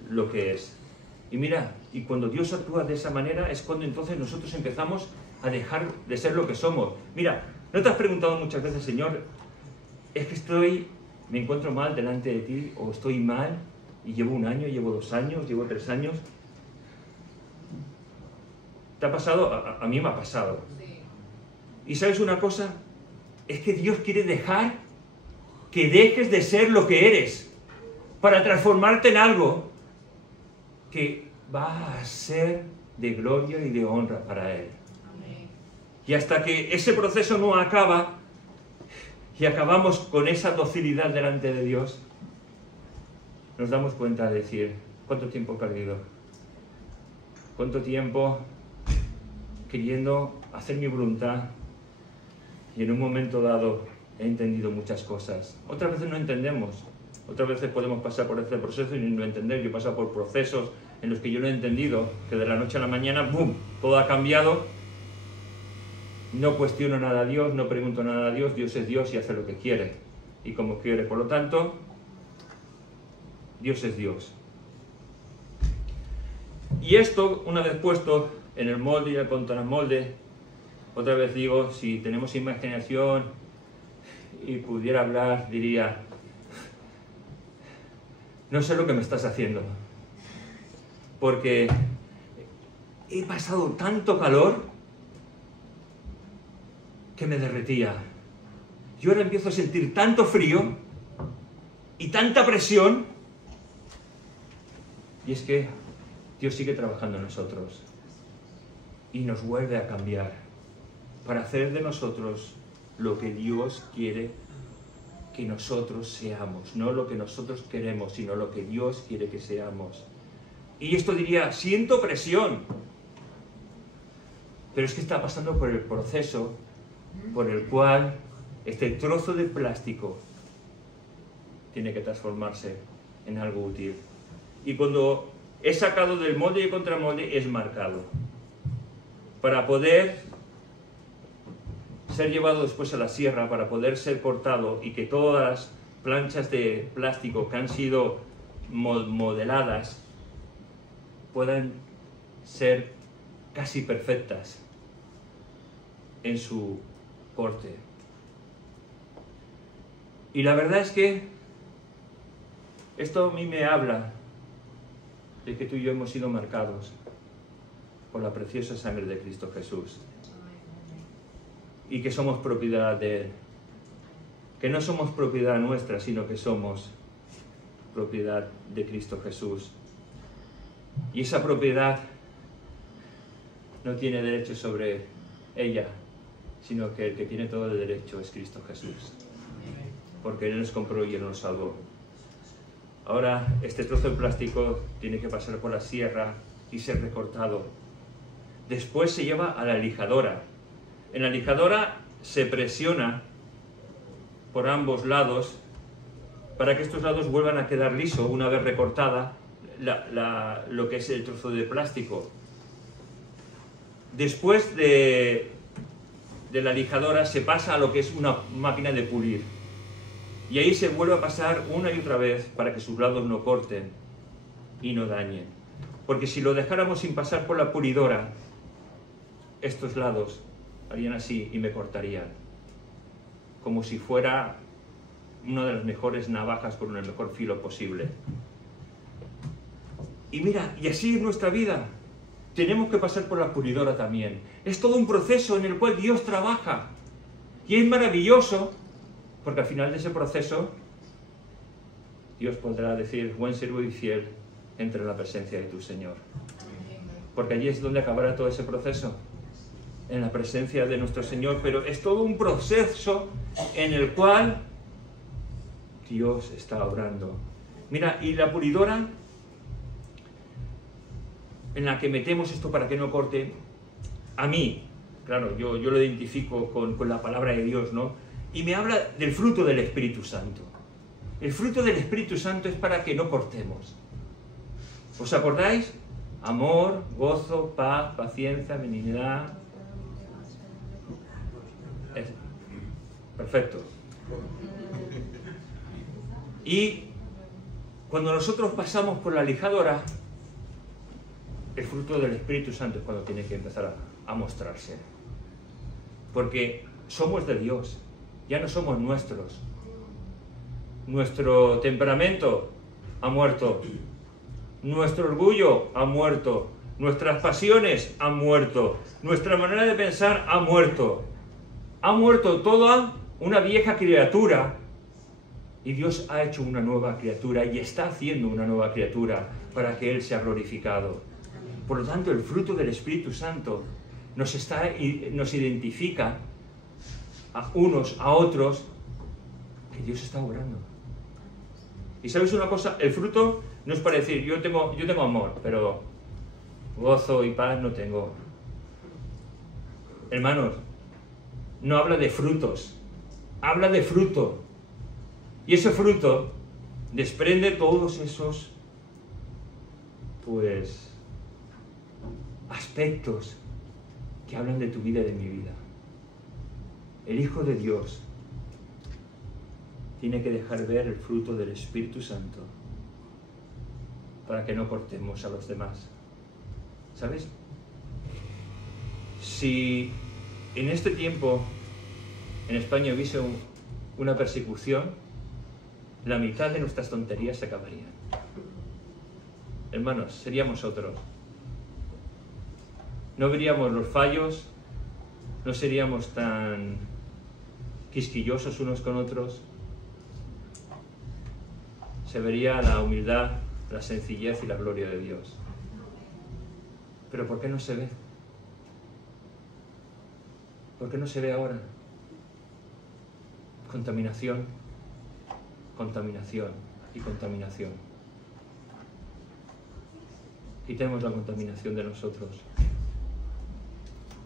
lo que es. Y mira, y cuando Dios actúa de esa manera es cuando entonces nosotros empezamos a dejar de ser lo que somos. Mira, ¿no te has preguntado muchas veces, Señor, es que me encuentro mal delante de ti, o estoy mal, y llevo 1 año, llevo 2 años, llevo 3 años? ¿Te ha pasado? A mí me ha pasado. Sí. ¿Y sabes una cosa? Es que Dios quiere dejar que dejes de ser lo que eres, para transformarte en algo que va a ser de gloria y de honra para Él. Amén. Y hasta que ese proceso no acaba y acabamos con esa docilidad delante de Dios, nos damos cuenta de decir, ¿cuánto tiempo he perdido? ¿Cuánto tiempo queriendo hacer mi voluntad? Y en un momento dado he entendido muchas cosas. Otras veces no entendemos. Otras veces podemos pasar por este proceso y no entender. Yo he pasado por procesos en los que yo no he entendido, que de la noche a la mañana, ¡boom!, todo ha cambiado. No cuestiono nada a Dios, no pregunto nada a Dios. Dios es Dios y hace lo que quiere y como quiere. Por lo tanto, Dios es Dios. Y esto, una vez puesto en el molde y el contramolde, otra vez digo, si tenemos imaginación y pudiera hablar, diría, no sé lo que me estás haciendo, porque he pasado tanto calor que me derretía. Yo ahora empiezo a sentir tanto frío y tanta presión, y es que Dios sigue trabajando en nosotros y nos vuelve a cambiar para hacer de nosotros lo que Dios quiere que nosotros seamos, no lo que nosotros queremos, sino lo que Dios quiere que seamos. Y esto diría, siento presión, pero es que está pasando por el proceso por el cual este trozo de plástico tiene que transformarse en algo útil. Y cuando es sacado del molde y el contramolde es marcado. Para poder ser llevado después a la sierra, para poder ser cortado y que todas las planchas de plástico que han sido modeladas puedan ser casi perfectas en su corte. Y la verdad es que esto a mí me habla de que tú y yo hemos sido marcados por la preciosa sangre de Cristo Jesús y que somos propiedad de Él, que no somos propiedad nuestra, sino que somos propiedad de Cristo Jesús. Y esa propiedad no tiene derecho sobre ella, sino que el que tiene todo el derecho es Cristo Jesús, porque Él nos compró y Él nos salvó. Ahora este trozo de plástico tiene que pasar por la sierra y ser recortado. Después se lleva a la lijadora. En la lijadora se presiona por ambos lados para que estos lados vuelvan a quedar liso una vez recortada lo que es el trozo de plástico. Después de la lijadora se pasa a lo que es una máquina de pulir. Y ahí se vuelve a pasar una y otra vez para que sus lados no corten y no dañen. Porque si lo dejáramos sin pasar por la pulidora, estos lados harían así y me cortarían. Como si fuera una de las mejores navajas con el mejor filo posible. Y mira, y así es nuestra vida. Tenemos que pasar por la pulidora también. Es todo un proceso en el cual Dios trabaja. Y es maravilloso, porque al final de ese proceso, Dios podrá decir, buen siervo y fiel, entra en la presencia de tu Señor. Porque allí es donde acabará todo ese proceso, en la presencia de nuestro Señor. Pero es todo un proceso en el cual Dios está obrando. Mira, y la pulidora en la que metemos esto para que no corte, a mí, claro, yo lo identifico con la palabra de Dios, ¿no? Y me habla del fruto del Espíritu Santo. El fruto del Espíritu Santo es para que no cortemos. ¿Os acordáis? Amor, gozo, paz, paciencia, benignidad. Perfecto. Y cuando nosotros pasamos por la lijadora, el fruto del Espíritu Santo es cuando tiene que empezar a mostrarse. Porque somos de Dios, ya no somos nuestros. Nuestro temperamento ha muerto, nuestro orgullo ha muerto, nuestras pasiones han muerto, nuestra manera de pensar ha muerto. Ha muerto toda una vieja criatura y Dios ha hecho una nueva criatura y está haciendo una nueva criatura para que Él sea glorificado. Por lo tanto, el fruto del Espíritu Santo nos identifica a unos, a otros, que Dios está obrando. Y ¿sabéis una cosa? El fruto no es para decir, yo tengo amor, pero gozo y paz no tengo. Hermanos, no habla de frutos, habla de fruto. Y ese fruto desprende todos esos, aspectos que hablan de tu vida y de mi vida. El Hijo de Dios tiene que dejar ver el fruto del Espíritu Santo para que no cortemos a los demás. ¿Sabes? Si en este tiempo en España hubiese una persecución, la mitad de nuestras tonterías se acabarían. Hermanos, seríamos otros. No veríamos los fallos, no seríamos tan quisquillosos unos con otros. Se vería la humildad, la sencillez y la gloria de Dios. Pero ¿por qué no se ve? ¿Por qué no se ve ahora? Contaminación, contaminación y contaminación. Quitemos la contaminación de nosotros.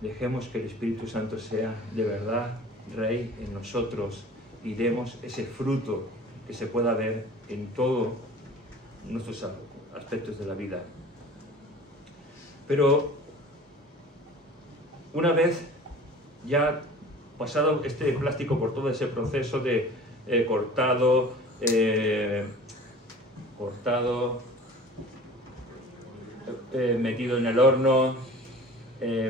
Dejemos que el Espíritu Santo sea de verdad Rey en nosotros y demos ese fruto que se pueda ver en todos nuestros aspectos de la vida. Pero una vez ya pasado este plástico por todo ese proceso de cortado, metido en el horno,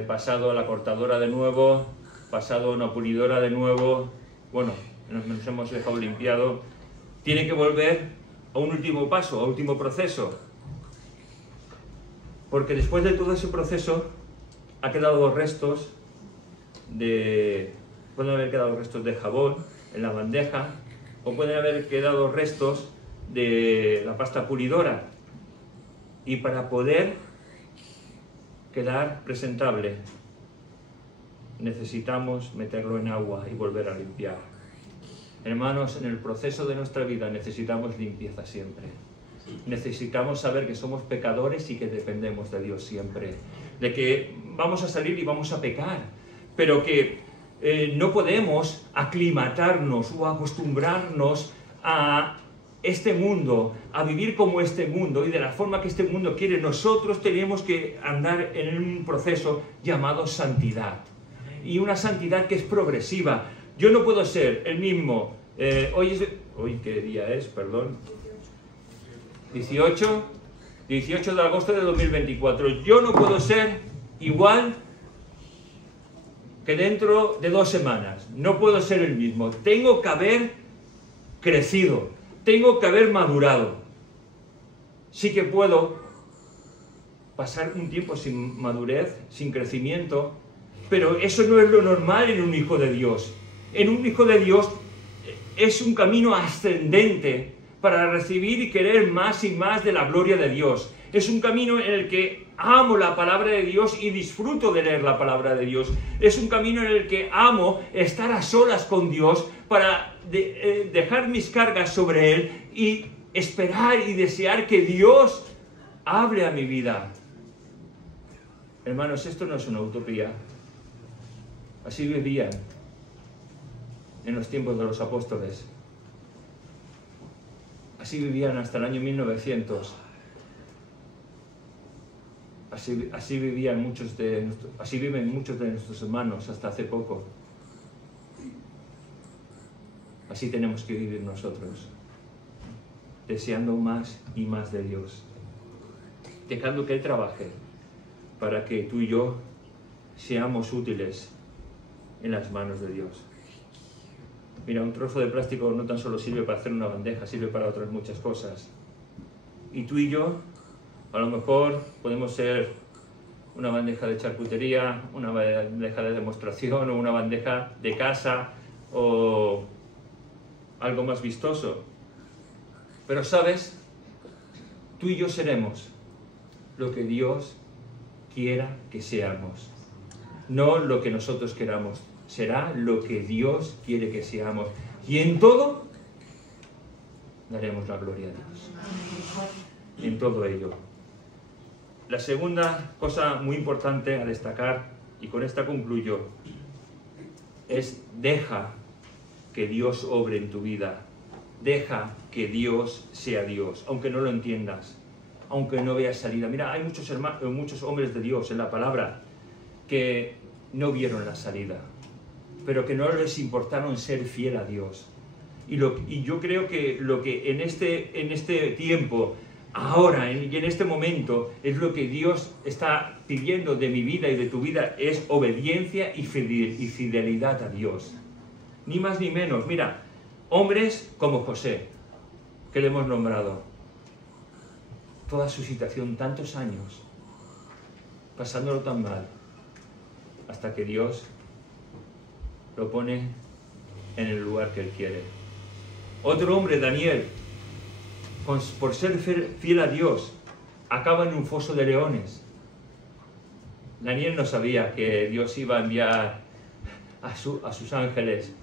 pasado a la cortadora de nuevo, pasado a una pulidora de nuevo, bueno, nos hemos dejado limpiado, tiene que volver a un último paso, a un último proceso, porque después de todo ese proceso ha quedado restos pueden haber quedado restos de jabón en la bandeja, o pueden haber quedado restos de la pasta pulidora, y para poder quedar presentable necesitamos meterlo en agua y volver a limpiar. Hermanos, en el proceso de nuestra vida necesitamos limpieza siempre. Necesitamos saber que somos pecadores y que dependemos de Dios siempre. De que vamos a salir y vamos a pecar, pero que no podemos aclimatarnos o acostumbrarnos a este mundo, a vivir como este mundo y de la forma que este mundo quiere. Nosotros tenemos que andar en un proceso llamado santidad, y una santidad que es progresiva. Yo no puedo ser el mismo, hoy ¿qué día es? Perdón, 18 de agosto de 2024. Yo no puedo ser igual que dentro de 2 semanas. No puedo ser el mismo. Tengo que haber crecido, tengo que haber madurado. Sí que puedo pasar un tiempo sin madurez, sin crecimiento, pero eso no es lo normal en un hijo de Dios. En un hijo de Dios es un camino ascendente para recibir y querer más y más de la gloria de Dios. Es un camino en el que amo la palabra de Dios y disfruto de leer la palabra de Dios. Es un camino en el que amo estar a solas con Dios para dejar mis cargas sobre Él y esperar y desear que Dios hable a mi vida. Hermanos, esto no es una utopía. Así vivían en los tiempos de los apóstoles. Así vivían hasta el año 1900. Así viven muchos de nuestros hermanos hasta hace poco. Así tenemos que vivir nosotros, deseando más y más de Dios, dejando que Él trabaje para que tú y yo seamos útiles en las manos de Dios. Mira, un trozo de plástico no tan solo sirve para hacer una bandeja, sirve para otras muchas cosas. Y tú y yo, a lo mejor podemos ser una bandeja de charcutería, una bandeja de demostración, o una bandeja de casa, o algo más vistoso. Pero sabes, tú y yo seremos lo que Dios quiera que seamos, no lo que nosotros queramos. Será lo que Dios quiere que seamos, y en todo daremos la gloria a Dios, en todo ello. La segunda cosa muy importante a destacar, y con esta concluyo, es deja que Dios obre en tu vida. Deja que Dios sea Dios, aunque no lo entiendas, aunque no veas salida. Mira, hay muchos hombres de Dios en la palabra que no vieron la salida, pero que no les importaron ser fiel a Dios. Y yo creo que lo que en este tiempo, ahora y en este momento, es lo que Dios está pidiendo de mi vida y de tu vida, es obediencia y fidelidad a Dios. Ni más ni menos. Mira, hombres como José, que le hemos nombrado, toda su situación, tantos años, pasándolo tan mal, hasta que Dios lo pone en el lugar que Él quiere. Otro hombre, Daniel, por ser fiel a Dios, acaba en un foso de leones. Daniel no sabía que Dios iba a enviar a sus ángeles.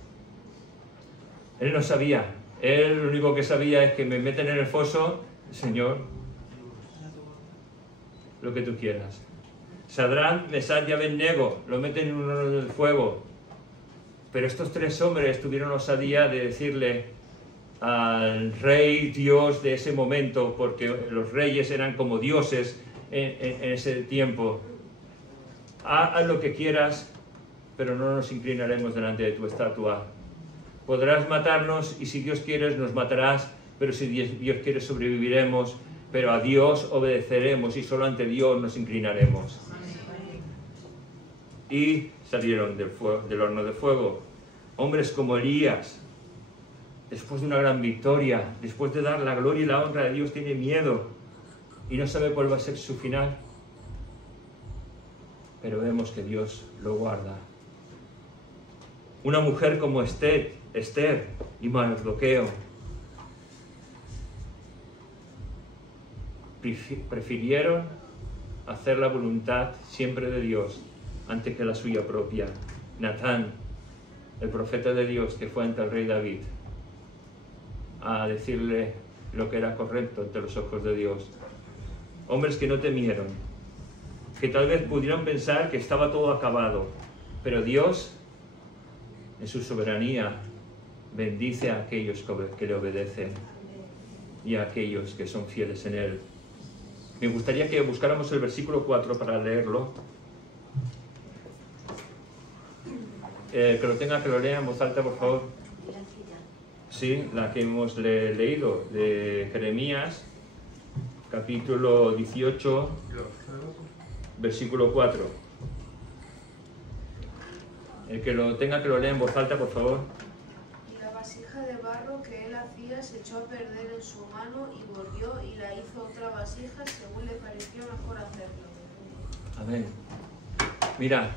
Él no sabía. Él lo único que sabía es que me meten en el foso, Señor, lo que tú quieras. Sadrán, Mesach y Abednego lo meten en un horno del fuego. Pero estos 3 hombres tuvieron osadía de decirle al rey Dios de ese momento, porque los reyes eran como dioses en ese tiempo. Haz lo que quieras, pero no nos inclinaremos delante de tu estatua. Podrás matarnos y si Dios quiere nos matarás, pero si Dios quiere sobreviviremos, pero a Dios obedeceremos y solo ante Dios nos inclinaremos. Y salieron del horno de fuego hombres como Elías. Después de una gran victoria, después de dar la gloria y la honra de Dios, tiene miedo y no sabe cuál va a ser su final. Pero vemos que Dios lo guarda. Una mujer como Esther y Mardoqueo prefirieron hacer la voluntad siempre de Dios antes que la suya propia. Natán, el profeta de Dios que fue ante el rey David a decirle lo que era correcto ante los ojos de Dios. Hombres que no temieron, que tal vez pudieran pensar que estaba todo acabado, pero Dios, en su soberanía, bendice a aquellos que le obedecen y a aquellos que son fieles en Él. Me gustaría que buscáramos el versículo 4 para leerlo. Que lo tenga, que lo lea en voz alta, por favor. Sí, la que hemos leído, de Jeremías, capítulo 18, versículo 4. El que lo tenga, que lo lea en voz alta, por favor. Y la vasija de barro que él hacía se echó a perder en su mano y volvió y la hizo otra vasija según le pareció mejor hacerlo. Amén. Mira,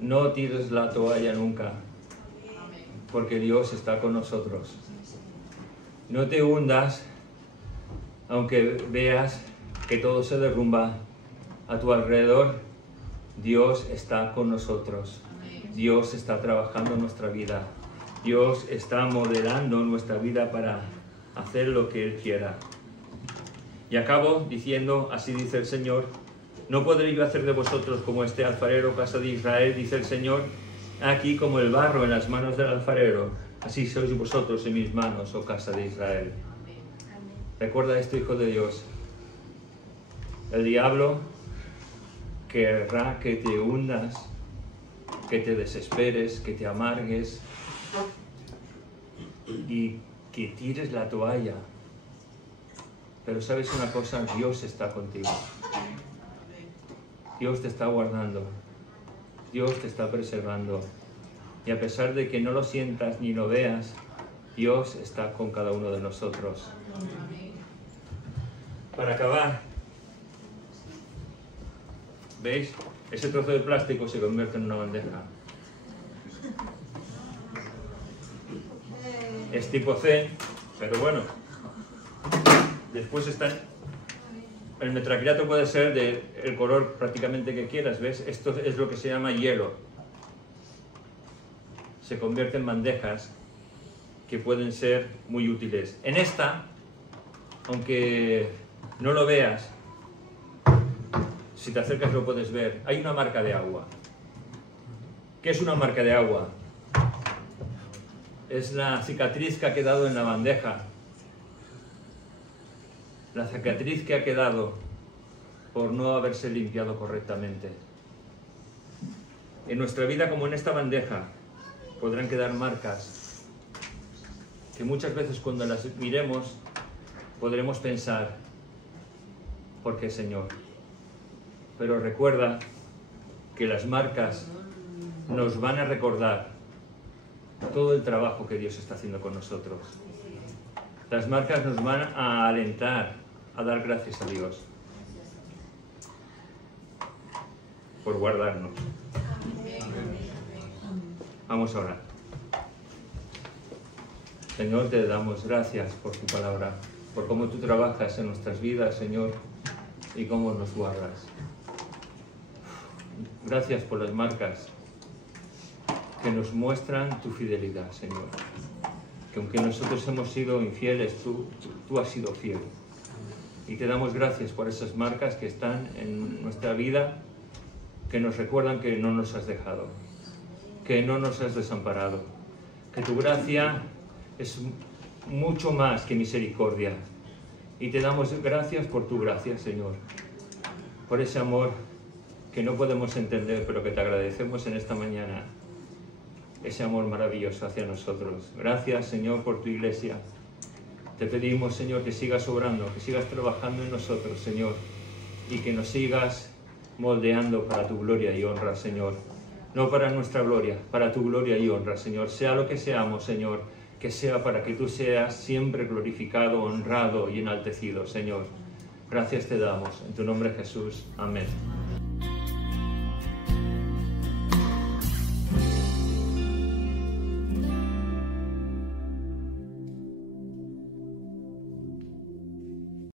no tires la toalla nunca, porque Dios está con nosotros. No te hundas, aunque veas que todo se derrumba a tu alrededor. Dios está con nosotros. Dios está trabajando en nuestra vida. Dios está modelando nuestra vida para hacer lo que Él quiera. Y acabo diciendo, así dice el Señor: no podré yo hacer de vosotros como este alfarero, casa de Israel, dice el Señor. Aquí como el barro en las manos del alfarero, así sois vosotros en mis manos, oh casa de Israel. Recuerda esto, hijo de Dios. El diablo querrá que te hundas, que te desesperes, que te amargues y que tires la toalla. Pero sabes una cosa, Dios está contigo. Dios te está guardando. Dios te está preservando. Y a pesar de que no lo sientas ni lo veas, Dios está con cada uno de nosotros. Para acabar, ¿veis? Ese trozo de plástico se convierte en una bandeja. Es tipo C, pero bueno. Después está... El metraquilato puede ser del color prácticamente que quieras, ¿ves? Esto es lo que se llama hielo. Se convierte en bandejas que pueden ser muy útiles. En esta, aunque no lo veas, si te acercas lo puedes ver, hay una marca de agua. ¿Qué es una marca de agua? Es la cicatriz que ha quedado en la bandeja. La cicatriz que ha quedado por no haberse limpiado correctamente. En nuestra vida, como en esta bandeja, podrán quedar marcas que muchas veces cuando las miremos podremos pensar, ¿por qué, Señor? Pero recuerda que las marcas nos van a recordar todo el trabajo que Dios está haciendo con nosotros. Las marcas nos van a alentar a dar gracias a Dios por guardarnos. Vamos a orar. Señor, te damos gracias por tu palabra, por cómo tú trabajas en nuestras vidas, Señor, y cómo nos guardas. Gracias por las marcas que nos muestran tu fidelidad, Señor. Que aunque nosotros hemos sido infieles, tú has sido fiel. Y te damos gracias por esas marcas que están en nuestra vida, que nos recuerdan que no nos has dejado, que no nos has desamparado, que tu gracia es mucho más que misericordia, Y te damos gracias por tu gracia, Señor, por ese amor que no podemos entender, pero que te agradecemos en esta mañana, ese amor maravilloso hacia nosotros. Gracias, Señor, por tu iglesia. Te pedimos, Señor, que sigas obrando, que sigas trabajando en nosotros, Señor, y que nos sigas moldeando para tu gloria y honra, Señor. No para nuestra gloria, para tu gloria y honra, Señor. Sea lo que seamos, Señor, que sea para que tú seas siempre glorificado, honrado y enaltecido, Señor. Gracias te damos. En tu nombre, Jesús. Amén.